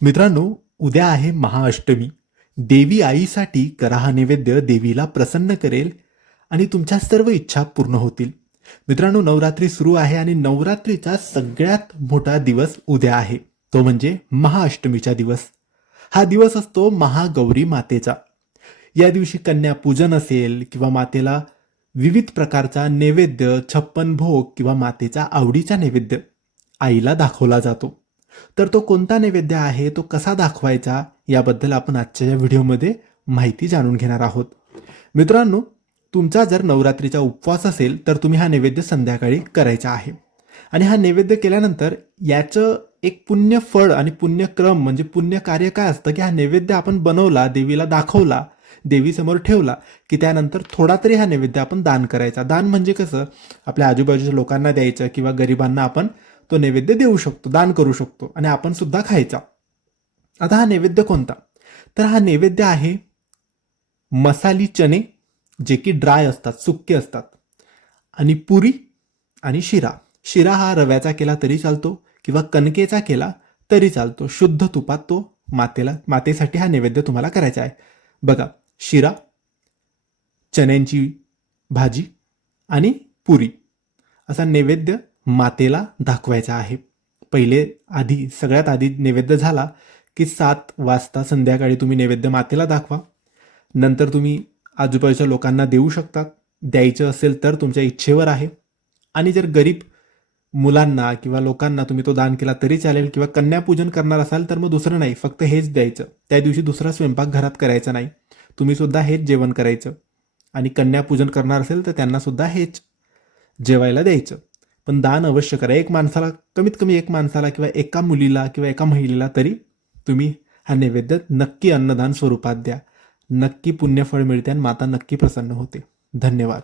मित्रांनो उद्या आहे महाअष्टमी. देवी आईसाठी करा हा नैवेद्य देवीला प्रसन्न करेल आणि तुमच्या सर्व इच्छा पूर्ण होतील. मित्रांनो नवरात्री सुरू आहे आणि नवरात्रीचा सगळ्यात मोठा दिवस उद्या आहे. तो म्हणजे महाअष्टमीचा दिवस. हा दिवस असतो महागौरी मातेचा. या दिवशी कन्या पूजन असेल किंवा मातेला विविध प्रकारचा नैवेद्य छप्पन भोग किंवा मातेचा आवडीचा नैवेद्य आईला दाखवला जातो. तर तो कोणता नैवेद्य आहे तो कसा दाखवायचा याबद्दल आपण आजच्या या व्हिडिओमध्ये माहिती जाणून घेणार आहोत. मित्रांनो तुमचा जर नवरात्रीचा उपवास असेल तर तुम्ही हा नैवेद्य संध्याकाळी करायचा आहे. आणि हा नैवेद्य केल्यानंतर याचं एक पुण्य फळ आणि पुण्यक्रम म्हणजे पुण्य कार्य काय असतं की हा नैवेद्य आपण बनवला देवीला दाखवला देवीसमोर ठेवला की त्यानंतर थोडा तरी हा नैवेद्य आपण दान करायचा. दान म्हणजे कसं आपल्या आजूबाजूच्या लोकांना द्यायचं किंवा गरिबांना आपण तो नैवेद्य देऊ शकतो दान करू शकतो आणि आपण सुद्धा खायचा. आता हा नैवेद्य कोणता? तर हा नैवेद्य आहे मसाली चणे जे की ड्राय असतात सुके असतात आणि पुरी आणि शिरा. शिरा हा रव्याचा केला तरी चालतो किंवा कणकेचा केला तरी चालतो. शुद्ध तुपात तो मातेला मातेसाठी हा नैवेद्य तुम्हाला करायचा आहे. बघा शिरा चण्यांची भाजी आणि पुरी. असा नैवेद्य मातेला दाखवायचा आहे. पहिले आधी सगळ्यात आधी नैवेद्य झाला की सात वाजता संध्याकाळी तुम्ही नैवेद्य मातेला दाखवा. नंतर तुम्ही आजूबाजूच्या लोकांना देऊ शकता. द्यायचं असेल तर तुमच्या इच्छेवर आहे. आणि जर गरीब मुलांना किंवा लोकांना तुम्ही तो दान केला तरी चालेल किंवा कन्यापूजन करणार असाल तर मग दुसरं नाही. फक्त हेच द्यायचं. त्या दिवशी दुसरा स्वयंपाक घरात करायचा नाही. तुम्ही सुद्धा हेच जेवण करायचं. आणि कन्यापूजन करणार असेल तर त्यांना सुद्धा हेच जेवायला द्यायचं. पण दान अवश्य करा. एक माणसाला कमीत कमी एक माणसाला किंवा एका मुलीला किंवा एका महिलेला तरी तुम्ही हा नैवेद्य नक्की अन्नदान स्वरूपात द्या. नक्की पुण्यफळ मिळते आणि माता नक्की प्रसन्न होते. धन्यवाद.